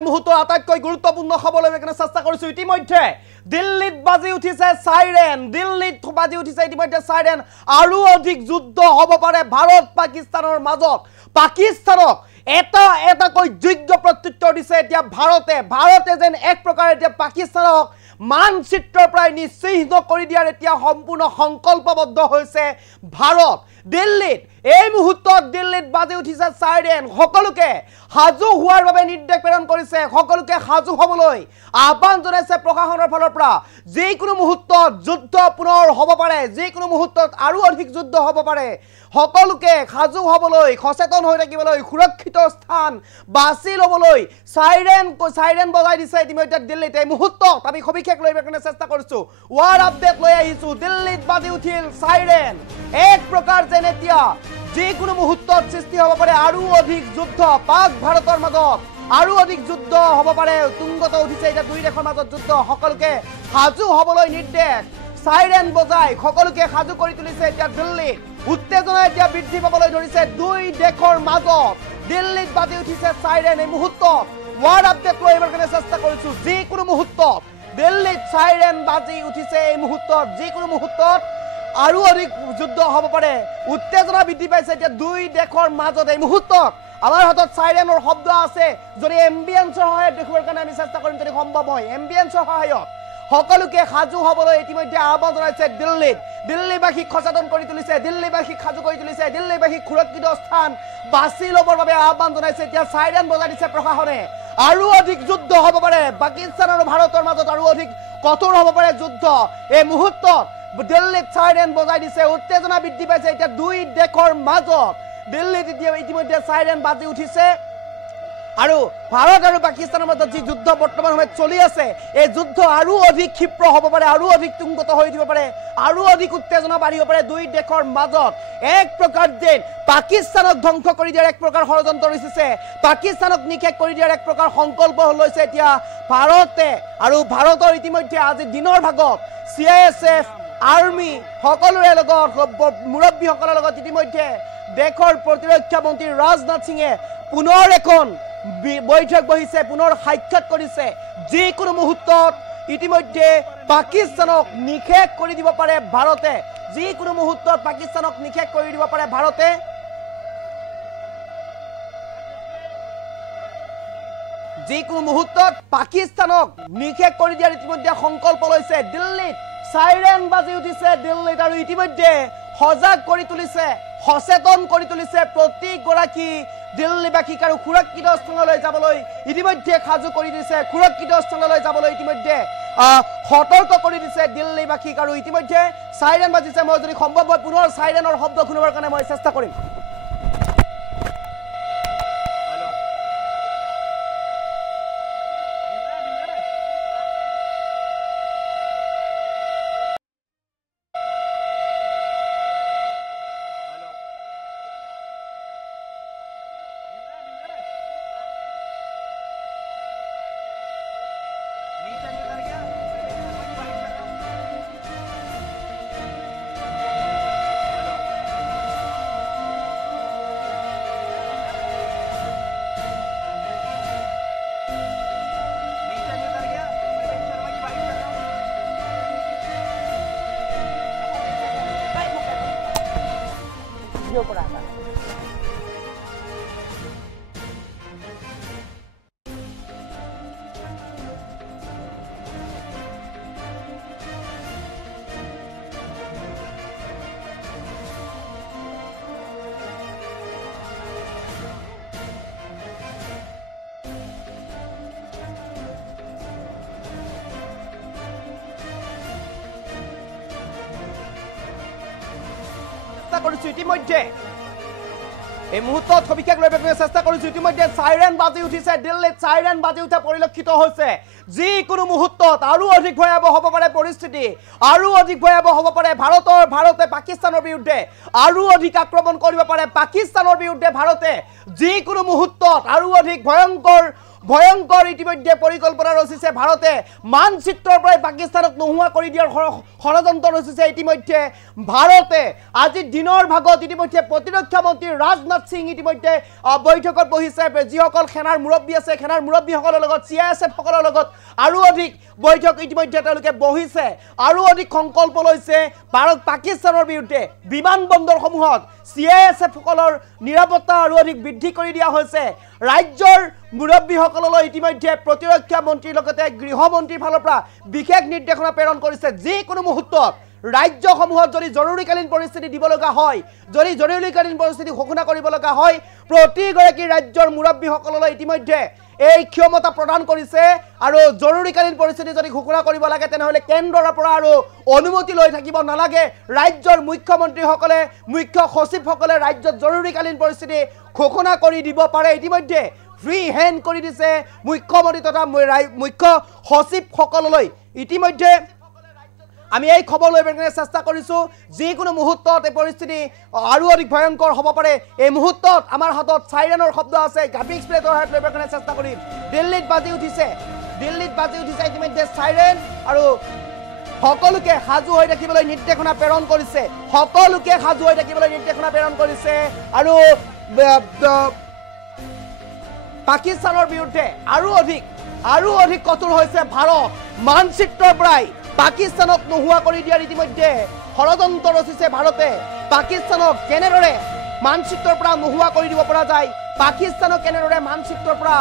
মুহূৰ্তৰ আটাইতকৈ গুৰুত্বপূৰ্ণ খবৰ লৈ কেনে চেষ্টা কৰিছো ইতিমধ্যে দিল্লীত বাজি উঠিছে সাইৰেন দিল্লীত বাজি উঠিছে ইতিমধ্যে সাইৰেন আৰু অধিক যুদ্ধ হ'ব পাৰে ভাৰত পাকিস্তানৰ মাজত পাকিস্তানক এটাকৈ যোগ্য প্ৰত্যুত্তৰ দিছে এতিয়া ভাৰতে যেন এক প্ৰকাৰ এতিয়া পাকিস্তানক মানচিত্ৰৰ প্ৰায় নিশ্চিহ্ন কৰি দিয়াৰ এতিয়া সম্পূৰ্ণ সংকল্পবদ্ধ হৈছে ভাৰত দিল্লীত এই মুহূৰ্তত দিল্লীত বাজি উঠিছে সাইৰেন সকলোকে হাজু হোৱাৰ বাবে নিৰ্দেশ প্ৰেৰণ কৰিছে সকলোকে হাজু হ'বলৈ আহ্বান জনাইছে প্ৰশাসনৰ ফালৰ পৰা যিকোনো মুহূৰ্তত যুদ্ধ পুনৰ হ'ব পাৰে যিকোনো মুহূৰ্তত আৰু অধিক যুদ্ধ হ'ব পাৰে সকলোকে হাজু হ'বলৈ সচেতন হৈ থাকিবলৈ সুৰক্ষিত স্থান বাছি ল'বলৈ সাইৰেন বজাই দিছে ইতিমধ্যে দিল্লীত এই মুহূৰ্তত আমি সবিশেষ লৈ কাৰণে চেষ্টা কৰিছো ৱাৰ আপডেট লৈ আহিছো দিল্লীত বাজি উঠিল সাইৰেন এক প্ৰকাৰ যেন এতিয়া যিকোনো মুহূৰ্তত সৃষ্টি হ'ব পাৰে আৰু অধিক যুদ্ধ পাক ভাৰতৰ মাজত আৰু অধিক যুদ্ধ হ'ব পাৰে তুংগত উঠিছে এতিয়া দুই দেশৰ মাজত যুদ্ধ সকলোকে হাজু হ'বলৈ নিৰ্দেশ সাইৰেন বজাই সকলোকে হাজু কৰি তুলিছে এতিয়া দিল্লীত উত্তেজনা এতিয়া বৃদ্ধি পাবলৈ ধৰিছে দুই দেশৰ মাজত দিল্লীত বাজি উঠিছে সাইৰেন এই মুহূৰ্তত ৱাৰ আপডেট লৈ আহিবৰ কাৰণে চেষ্টা কৰিছো যিকোনো মুহূৰ্তত দিল্লীত সাইৰেন বাজি উঠিছে এই মুহূৰ্তত যিকোনো মুহূৰ্তত আৰু অধিক যুদ্ধ হ'ব পাৰে উত্তেজনা বৃদ্ধি পাইছে এতিয়া দুই দেশৰ মাজত এই মুহূৰ্তত আমাৰ হাতত সাইৰেনৰ শব্দ আছে যদি এম্বিয়েন্সৰ সহায়ত দেখিবৰ কাৰণে আমি চেষ্টা কৰিম যদি সম্ভৱ হয় এম্বিয়েন্সৰ সহায়ত সকলোকে হাজু হ'বলৈ ইতিমধ্যে আহ্বান জনাইছে দিল্লীবাসীক সচেতন কৰি তুলিছে দিল্লীবাসীক সাজু কৰি তুলিছে দিল্লীবাসীক সুৰক্ষিত স্থান বাছি ল'বৰ বাবে আহ্বান জনাইছে এতিয়া সাইৰেন বজাই দিছে প্ৰশাসনে আৰু অধিক যুদ্ধ হ'ব পাৰে পাকিস্তান আৰু ভাৰতৰ মাজত আৰু অধিক কঠোৰ হ'ব পাৰে যুদ্ধ এই মুহূৰ্তত দিল্লীত সাইৰেন বজাই দিছে উত্তেজনা বৃদ্ধি পাইছে এতিয়া দুই দেশৰ মাজত দিল্লীত ইতিমধ্যে সাইৰেন বাজি উঠিছে আৰু ভাৰত আৰু পাকিস্তানৰ মাজত যি যুদ্ধ বৰ্তমান সময়ত চলি আছে এই যুদ্ধ আৰু অধিক ক্ষিপ্ৰ হ'ব পাৰে আৰু অধিক তুংগত হৈ উঠিব পাৰে আৰু অধিক উত্তেজনা বাঢ়িব পাৰে দুই দেশৰ মাজত এক প্ৰকাৰ যেন পাকিস্তানক ধ্বংস কৰি দিয়াৰ এক প্ৰকাৰ ষড়যন্ত্ৰ ৰচিছে পাকিস্তানক নিশেষ কৰি দিয়াৰ এক প্ৰকাৰ সংকল্প লৈছে এতিয়া ভাৰতে আৰু ভাৰতৰ ইতিমধ্যে আজি দিনৰ ভাগত CISF আৰ্মি সকলোৰে লগত মুৰব্বীসকলৰ লগত ইতিমধ্যে দেশৰ প্ৰতিৰক্ষা মন্ত্ৰী ৰাজনাথ সিঙে পুনৰ এখন বৈঠক বহিছে পুনৰ সাক্ষাৎ কৰিছে যিকোনো মুহূৰ্তত ইতিমধ্যে পাকিস্তানক নিশেষ কৰি দিব পাৰে ভাৰতে যিকোনো মুহূৰ্তত পাকিস্তানক নিশেষ কৰি দিব পাৰে ভাৰতে যিকোনো মুহূৰ্তত পাকিস্তানক নিশেষ কৰি দিয়াৰ ইতিমধ্যে সংকল্প লৈছে দিল্লীত সাইৰেন বাজি উঠিছে দিল্লীত আৰু ইতিমধ্যে সজাগ কৰি তুলিছে সচেতন কৰি তুলিছে প্ৰতিগৰাকী দিল্লীবাসীক আৰু সুৰক্ষিত স্থানলৈ যাবলৈ ইতিমধ্যে সাজু কৰি দিছে সুৰক্ষিত স্থানলৈ যাবলৈ ইতিমধ্যে সতৰ্ক কৰি দিছে দিল্লীবাসীক আৰু ইতিমধ্যে সাইৰেন বাজিছে মই যদি সম্ভৱ হয় পুনৰ সাইৰেনৰ শব্দ শুনিবৰ কাৰণে মই চেষ্টা কৰিম ইতিমধ্যে এই মুহূৰ্তত সবিশেষ লৈ চেষ্টা কৰিছো ইতিমধ্যে সাইৰেন বাজি উঠিছে দিল্লীত সাইৰেন বাজি উঠা পৰিলক্ষিত হৈছে যিকোনো মুহূৰ্তত আৰু অধিক ভয়াবহ হ'ব পাৰে পৰিস্থিতি আৰু অধিক ভয়াবহ হ'ব পাৰে ভাৰতে পাকিস্তানৰ বিৰুদ্ধে আৰু অধিক আক্ৰমণ কৰিব পাৰে পাকিস্তানৰ বিৰুদ্ধে ভাৰতে যিকোনো মুহূৰ্তত আৰু অধিক ভয়ংকৰ ভয়ংকৰ ইতিমধ্যে পৰিকল্পনা ৰচিছে ভাৰতে মানচিত্ৰৰ পৰা পাকিস্তানক নোহোৱা কৰি দিয়াৰ ষড়যন্ত্ৰ ৰচিছে ইতিমধ্যে ভাৰতে আজি দিনৰ ভাগত ইতিমধ্যে প্ৰতিৰক্ষা মন্ত্ৰী ৰাজনাথ সিং ইতিমধ্যে বৈঠকত বহিছে যিসকল সেনাৰ মুৰব্বী আছে সেনাৰ মুৰব্বীসকলৰ লগত CISF সকলৰ লগত আৰু অধিক বৈঠক ইতিমধ্যে তেওঁলোকে বহিছে আৰু অধিক সংকল্প লৈছে ভাৰত পাকিস্তানৰ বিৰুদ্ধে বিমান বন্দৰসমূহত CISF সকলৰ নিৰাপত্তা আৰু অধিক বৃদ্ধি কৰি দিয়া হৈছে ৰাজ্যৰ মুৰব্বীসকললৈ ইতিমধ্যে প্ৰতিৰক্ষা মন্ত্ৰীৰ লগতে গৃহমন্ত্ৰীৰ ফালৰ পৰা বিশেষ নিৰ্দেশনা প্ৰেৰণ কৰিছে যিকোনো মুহূৰ্তত ৰাজ্যসমূহত যদি জৰুৰীকালীন পৰিস্থিতি দিব লগা হয় যদি জৰুৰীকালীন পৰিস্থিতি ঘোষণা কৰিব লগা হয় প্ৰতিগৰাকী ৰাজ্যৰ মুৰব্বীসকললৈ ইতিমধ্যে এই ক্ষমতা প্ৰদান কৰিছে আৰু জৰুৰীকালীন পৰিস্থিতি যদি ঘোষণা কৰিব লাগে তেনেহলে কেন্দ্ৰৰ পৰা আৰু অনুমতি লৈ থাকিব নালাগে ৰাজ্যৰ মুখ্যমন্ত্ৰীসকলে মুখ্য সচিবসকলে ৰাজ্যত জৰুৰীকালীন পৰিস্থিতি ঘোষণা কৰি দিব পাৰে ইতিমধ্যে ফ্ৰী হেণ্ড কৰি দিছে মুখ্যমন্ত্ৰী তথা মুখ্য সচিবসকললৈ ইতিমধ্যে আমি এই খবৰ লৈ চেষ্টা কৰিছো যিকোনো মুহূৰ্তত এই পৰিস্থিতি আৰু অধিক ভয়ংকৰ হ'ব পাৰে এই মুহূৰ্তত আমাৰ হাতত সাইৰেনৰ শব্দ আছে গ্ৰাফিক্স প্লেটৰ হাত লৈ চেষ্টা কৰিম দিল্লীত বাজি উঠিছে ইতিমধ্যে সাইৰেন আৰু সকলোকে সাজু হৈ থাকিবলৈ নিৰ্দেশনা প্ৰেৰণ কৰিছে আৰু পাকিস্তানৰ বিৰুদ্ধে আৰু অধিক কঠোৰ হৈছে ভাৰত মানচিত্ৰৰ পৰাই পাকিস্তানক নোহোৱা কৰি দিয়াৰ ইতিমধ্যে ষড়যন্ত্ৰ ৰচিছে ভাৰতে পাকিস্তানক কেনেদৰে মানচিত্ৰৰ পৰা নোহোৱা কৰি দিব পৰা যায় পাকিস্তানক কেনেদৰে মানচিত্ৰৰ পৰা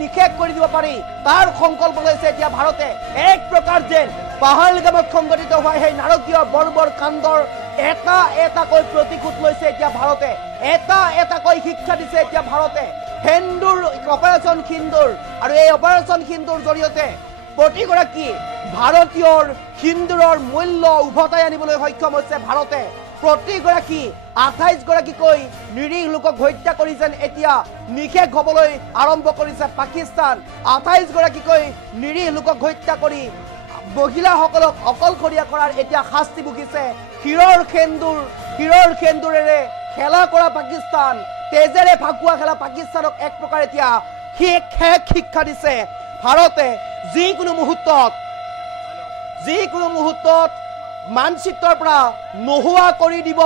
নিষেধ কৰি দিব পাৰি তাৰ সংকল্প লৈছে এতিয়া ভাৰতে এক প্ৰকাৰ যেন পাহালগামত সংঘটিত হোৱা সেই নাৰকীয় বৰ্বৰ কাণ্ডৰ এটাকৈ প্ৰতিশোধ লৈছে এতিয়া ভাৰতে এটাকৈ শিক্ষা দিছে এতিয়া ভাৰতে হিন্দুৰ অপাৰেশ্যন সিন্দুৰ আৰু এই অপাৰেশ্যন সিন্দুৰ জৰিয়তে প্ৰতিগৰাকী ভাৰতীয়ৰ সিন্দুৰৰ মূল্য উভতাই আনিবলৈ সক্ষম হৈছে ভাৰতে প্ৰতিগৰাকী 28 গৰাকীকৈ নিৰীহ লোকক হত্যা কৰি যেন এতিয়া নিষেধ হ'বলৈ আৰম্ভ কৰিছে পাকিস্তান 28 গৰাকীকৈ নিৰীহ লোকক হত্যা কৰি মহিলাসকলক অকলশৰীয়া কৰাৰ এতিয়া শাস্তি ভুগিছে হিৰৰ সেন্দুৰেৰে খেলা কৰা পাকিস্তান তেজেৰে ফাকুৱা খেলা পাকিস্তানক এক প্ৰকাৰ এতিয়া শিক্ষা দিছে ভাৰতে যিকোনো মুহূৰ্তত মানচিত্ৰৰ পৰা নোহোৱা কৰি দিব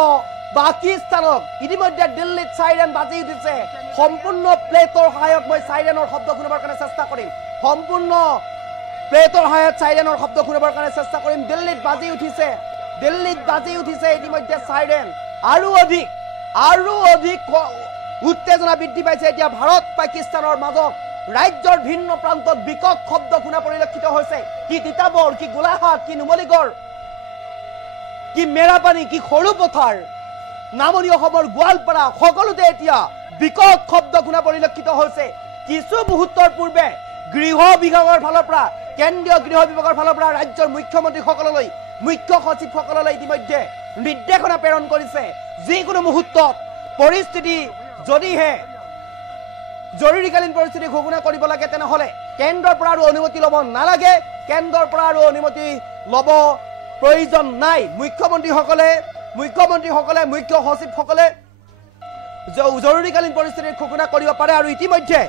পাকিস্তানক ইতিমধ্যে দিল্লীত সাইৰেন বাজি উঠিছে সম্পূৰ্ণ প্লেটৰ সহায়ত মই সাইৰেনৰ শব্দ শুনিবৰ কাৰণে চেষ্টা কৰিম দিল্লীত বাজি উঠিছে ইতিমধ্যে সাইৰেন আৰু অধিক উত্তেজনা বৃদ্ধি পাইছে এতিয়া ভাৰত পাকিস্তানৰ মাজত ৰাজ্যৰ ভিন্ন প্ৰান্তত বিকট শব্দ শুনা পৰিলক্ষিত হৈছে কি তিতাবৰ কি গোলাঘাট কি নুমলীগড় কি মেৰাপানী কি সৰুপথাৰ নামনি অসমৰ গোৱালপাৰা সকলোতে এতিয়া বিকট শব্দ শুনা পৰিলক্ষিত হৈছে কিছু মুহূৰ্তৰ পূৰ্বে গৃহ বিভাগৰ ফালৰ পৰা কেন্দ্ৰীয় গৃহ বিভাগৰ ফালৰ পৰা ৰাজ্যৰ মুখ্যমন্ত্ৰীসকললৈ মুখ্য সচিবসকললৈ ইতিমধ্যে নিৰ্দেশনা প্ৰেৰণ কৰিছে যিকোনো মুহূৰ্তত পৰিস্থিতি যদিহে জৰুৰীকালীন পৰিস্থিতি ঘোষণা কৰিব লাগে তেনেহলে কেন্দ্ৰৰ পৰা আৰু অনুমতি ল'ব নালাগে কেন্দ্ৰৰ পৰা আৰু অনুমতি ল'ব প্ৰয়োজন নাই মুখ্যমন্ত্ৰীসকলে মুখ্য সচিবসকলে জৰুৰীকালীন পৰিস্থিতিৰ ঘোষণা কৰিব পাৰে আৰু ইতিমধ্যে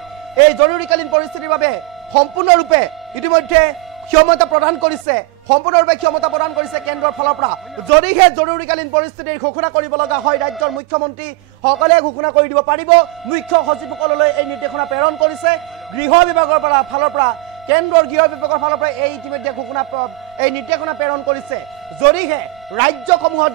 এই জৰুৰীকালীন পৰিস্থিতিৰ বাবে সম্পূৰ্ণৰূপে ইতিমধ্যে ক্ষমতা প্ৰদান কৰিছে কেন্দ্ৰৰ ফালৰ পৰা যদিহে জৰুৰীকালীন পৰিস্থিতিৰ ঘোষণা কৰিব লগা হয় ৰাজ্যৰ মুখ্যমন্ত্ৰীসকলে ঘোষণা কৰি দিব পাৰিব মুখ্য সচিবসকললৈ এই নিৰ্দেশনা প্ৰেৰণ কৰিছে গৃহ বিভাগৰ ফালৰ পৰা কেন্দ্ৰৰ গৃহ বিভাগৰ ফালৰ পৰা এই ইতিমধ্যে এই নিৰ্দেশনা প্ৰেৰণ কৰিছে যদিহে ৰাজ্যসমূহত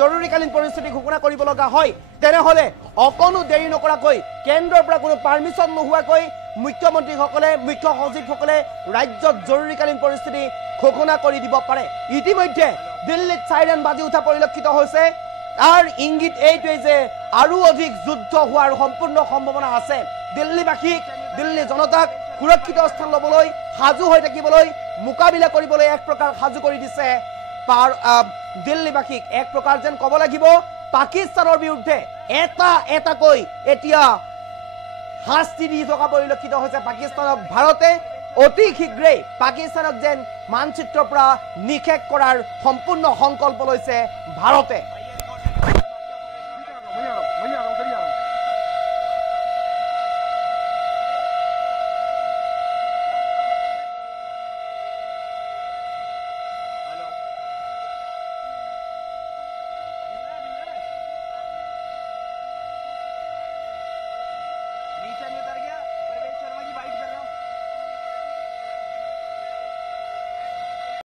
জৰুৰীকালীন পৰিস্থিতি ঘোষণা কৰিব লগা হয় তেনেহলে অকণো দেৰি নকৰাকৈ কেন্দ্ৰৰ পৰা কোনো পাৰমিশন নোহোৱাকৈ মুখ্যমন্ত্ৰীসকলে মুখ্য সচিবসকলে ৰাজ্যত জৰুৰীকালীন পৰিস্থিতি ঘোষণা কৰি দিব পাৰে ইতিমধ্যে দিল্লীত সাইৰেন বাজি উঠা পৰিলক্ষিত হৈছে আৰু ইংগিত এইটোৱে যে আৰু অধিক যুদ্ধ হোৱাৰ সম্পূৰ্ণ সম্ভাৱনা আছে দিল্লী জনতাক সুৰক্ষিত স্থান ল'বলৈ সাজু হৈ থাকিবলৈ মোকাবিলা কৰিবলৈ এক প্ৰকাৰ সাজু কৰি দিছে দিল্লীবাসীক এক প্ৰকাৰ যেন ক'ব লাগিব পাকিস্তানৰ বিৰুদ্ধে এটাকৈ এতিয়া শাস্তি দি থকা পৰিলক্ষিত হৈছে পাকিস্তানক ভাৰতে অতি শীঘ্ৰেই পাকিস্তানক যেন মানচিত্ৰৰ পৰা নিষেধ কৰাৰ সম্পূৰ্ণ সংকল্প লৈছে ভাৰতে